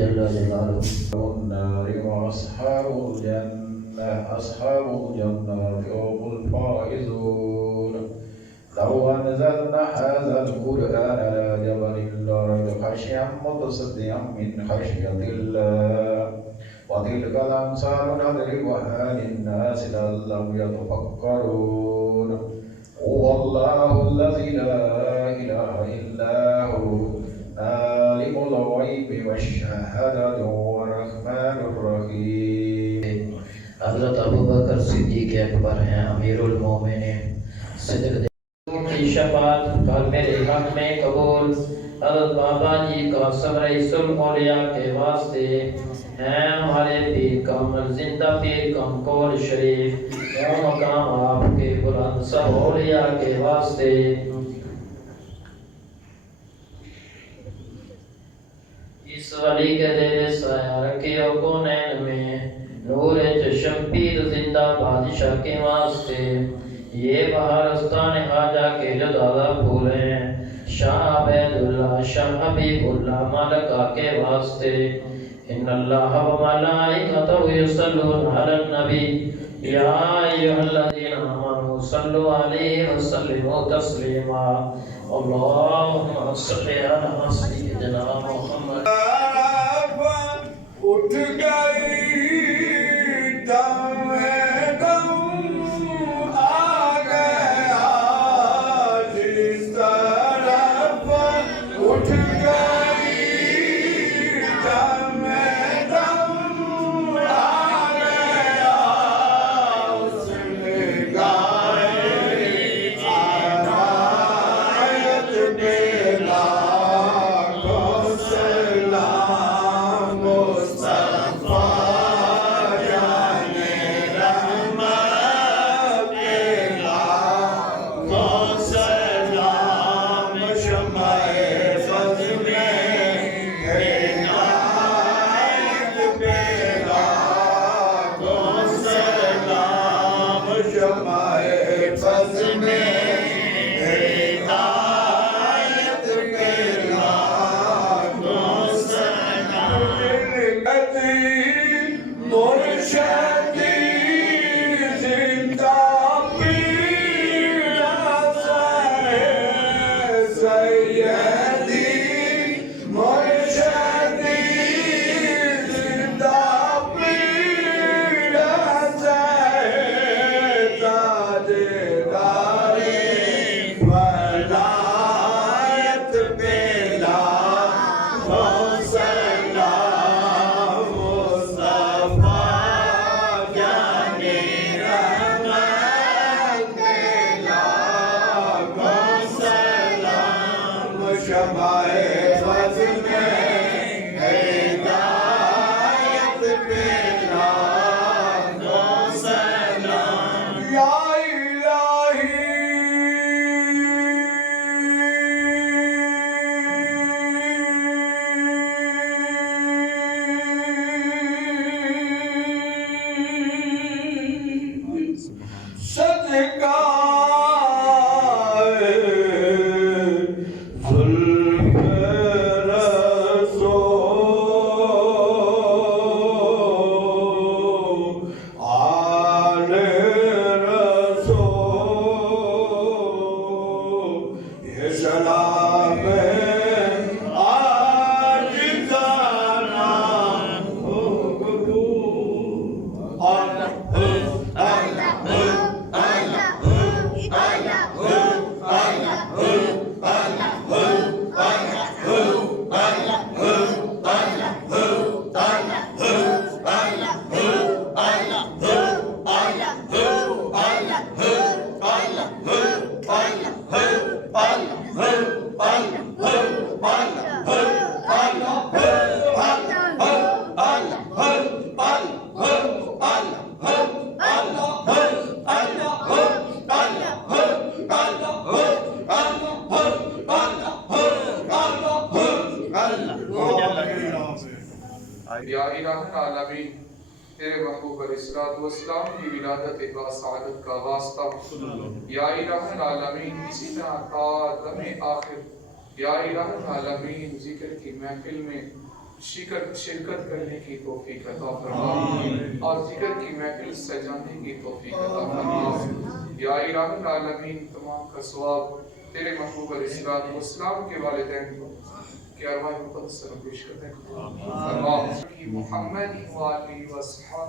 جل جلاله النار وأصحاب الجنة أصحاب الجنة هم الفائزون. لو أنزلنا هذا القرآن على جبل لرأيت خاشعا متصدعا من خشية الله وتلك الأمثال نضربها للناس لعلهم يتفكرون. هو الله الذي لا إله إلا هو عالم الغيب والشهادة الرحمن الرحيم. हज़रत अबू बकर सिद्दीक़ अकबर हैं, अमीरुल मोमिनीन। सिद्दीक़ की शफ़ाअत कल मेरे हक़ में कबूल। हज़रत बाबा जी का समरईसुल औलिया के वास्ते हैं हमारे पीर कामल जिंदा पीर कमकोल शरीफ मकाम आपके बुलंद सब औलिया के वास्ते। इस वली के देरे साया रखियो कोनैन में नूरे चश्म पीर जिंदा बादशाह के वास्ते। ये बहारस्तान हाजा के जो दादा फूल हैं शाह अबैदुल्लाह शाह हबीबुल्लाह मालका के वास्ते। इन्नल्लाह व मलाइकतहु युसल्लूना अलन नबी या अय्युहल्लज़ीना आमनू सल्लु अलैहि व सल्लिमू तस्लीमा। अल्लाहुम्मा सल्लि अला सय्यिदिना मुहम्मद। उठ गई दम आ गया जिस तरफ उठ गई दम आ गया उसने गाए आयत देना को सलाम मुस्तफा या इलाहुल आलमीन, तेरे महबूब अलैहिस्सलाम की विलादत बासआदत का वास्ता, या इलाहुल आलमीन इसी तरह का दमे आखिर, या इलाहुल आलमीन जिक्र की महफिल में शिरकत करने की तौफीक अता फरमा और जिक्र की महफिल सजाने की तौफीक अता फरमा। या इलाहुल आलमीन तमाम का सवाब तेरे महबूब अलैहिस्सलाम के वालिदैन के अरवाह मुक़द्दस से पेश करते हैं। मुहम्मद व आलिहि व अस्हाब